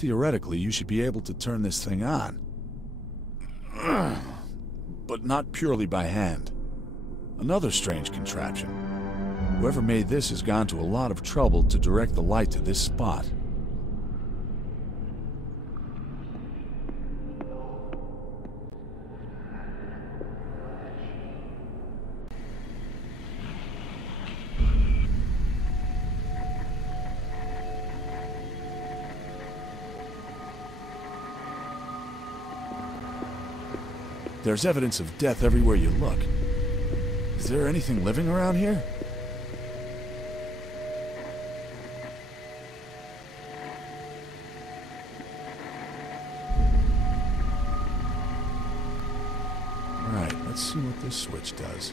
Theoretically, you should be able to turn this thing on. But not purely by hand. Another strange contraption. Whoever made this has gone to a lot of trouble to direct the light to this spot. There's evidence of death everywhere you look. Is there anything living around here? Alright, let's see what this switch does.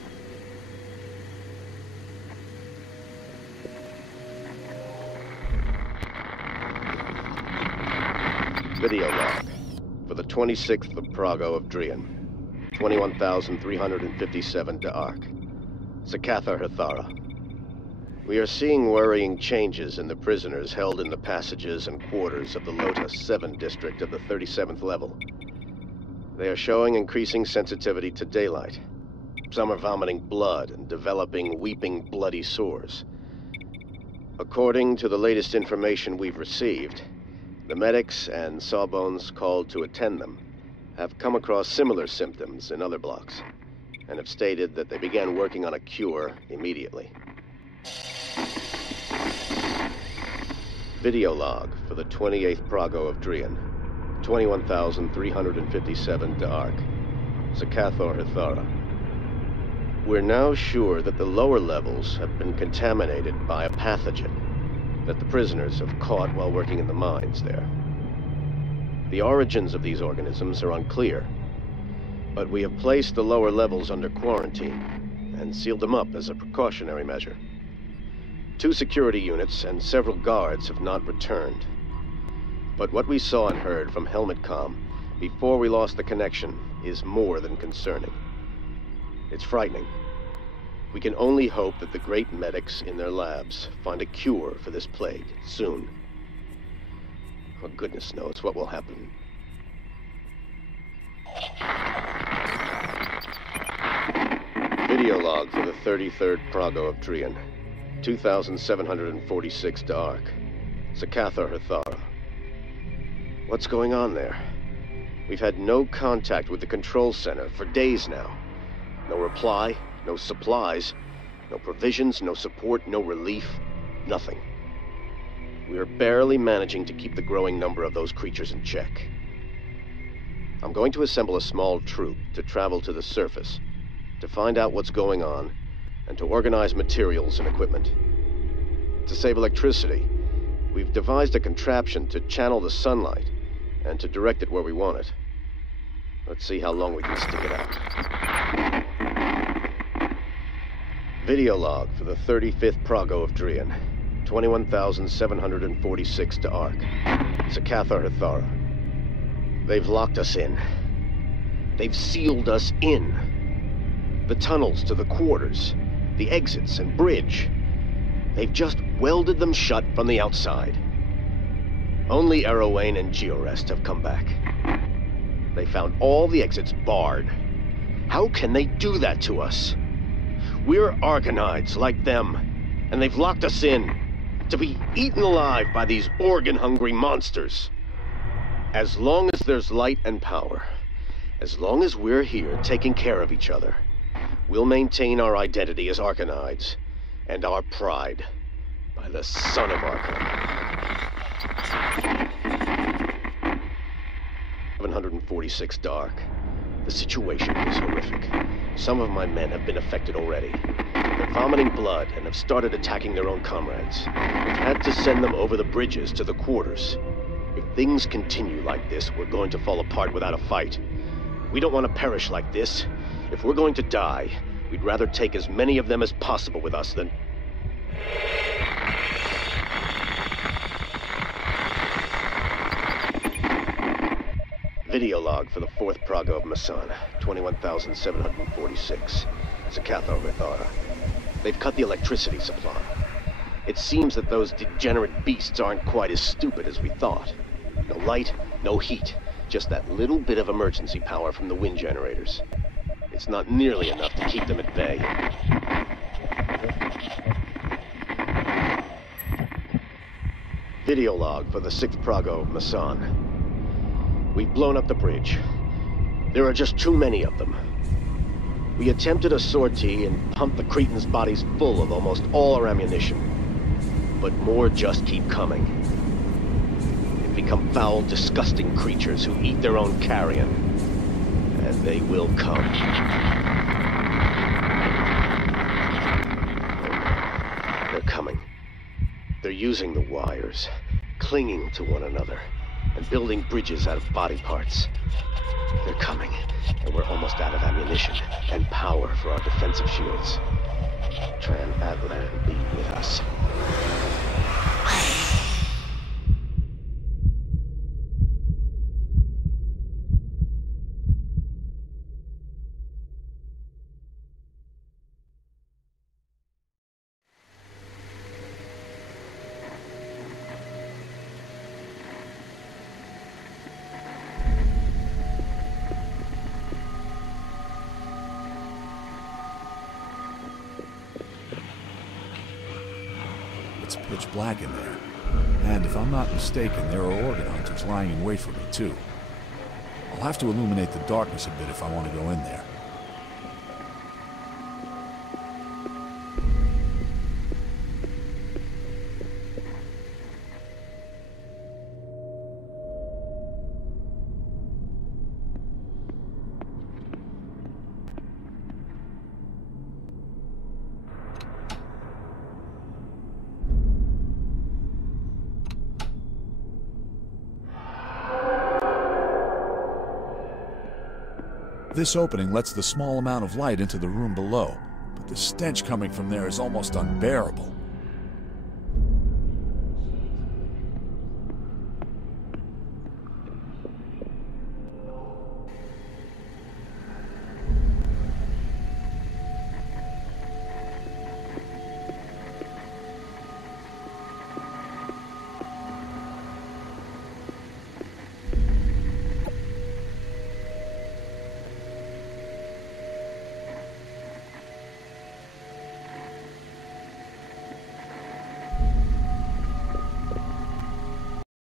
Video log for the 26th of Prago of Drian. 21,357 to Ark. Sakatha Herthara. We are seeing worrying changes in the prisoners held in the passages and quarters of the Lotus 7 district of the 37th level. They are showing increasing sensitivity to daylight. Some are vomiting blood and developing weeping bloody sores. According to the latest information we've received, the medics and sawbones called to attend them have come across similar symptoms in other blocks, and have stated that they began working on a cure immediately. Video log for the 28th Prago of Drian. 21,357 to Ark. Sakatha Herthara. We're now sure that the lower levels have been contaminated by a pathogen that the prisoners have caught while working in the mines there. The origins of these organisms are unclear, but we have placed the lower levels under quarantine and sealed them up as a precautionary measure. 2 security units and several guards have not returned. But what we saw and heard from Helmet Comm before we lost the connection is more than concerning. It's frightening. We can only hope that the great medics in their labs find a cure for this plague soon. Well, goodness knows what will happen. Video log for the 33rd Prago of Drian. 2,746 to Ark. Sakatha Herthara. What's going on there? We've had no contact with the control center for days now. No reply, no supplies, no provisions, no support, no relief, nothing. We are barely managing to keep the growing number of those creatures in check. I'm going to assemble a small troop to travel to the surface, to find out what's going on, and to organize materials and equipment. To save electricity, we've devised a contraption to channel the sunlight and to direct it where we want it. Let's see how long we can stick it out. Video log for the 35th Prago of Drian. 21,746 to Ark. Sakatha Herthara. They've locked us in. They've sealed us in. The tunnels to the quarters, the exits and bridge. They've just welded them shut from the outside. Only Erowayne and Georest have come back. They found all the exits barred. How can they do that to us? We're Argonauts like them, and they've locked us in. To be eaten alive by these organ-hungry monsters. As long as there's light and power, as long as we're here taking care of each other, we'll maintain our identity as Argonauts, and our pride by the son of Archon. 746 dark. The situation is horrific. Some of my men have been affected already. They're vomiting blood and have started attacking their own comrades. We've had to send them over the bridges to the quarters. If things continue like this, we're going to fall apart without a fight. We don't want to perish like this. If we're going to die, we'd rather take as many of them as possible with us than... Video log for the 4th Prago of Masan, 21,746. Sakatha Herthara. They've cut the electricity supply. It seems that those degenerate beasts aren't quite as stupid as we thought. No light, no heat. Just that little bit of emergency power from the wind generators. It's not nearly enough to keep them at bay. Video log for the 6th Prago Masan. We've blown up the bridge. There are just too many of them. We attempted a sortie and pumped the Cretans' bodies full of almost all our ammunition. But more just keep coming. They've become foul, disgusting creatures who eat their own carrion. And they will come. They're coming. They're using the wires, clinging to one another, and building bridges out of body parts. They're coming, and we're almost out of ammunition and power for our defensive shields. Tran Atlan be with us. It's pitch black in there. And if I'm not mistaken, there are organ hunters lying in wait for me, too. I'll have to illuminate the darkness a bit if I want to go in there. This opening lets the small amount of light into the room below, but the stench coming from there is almost unbearable.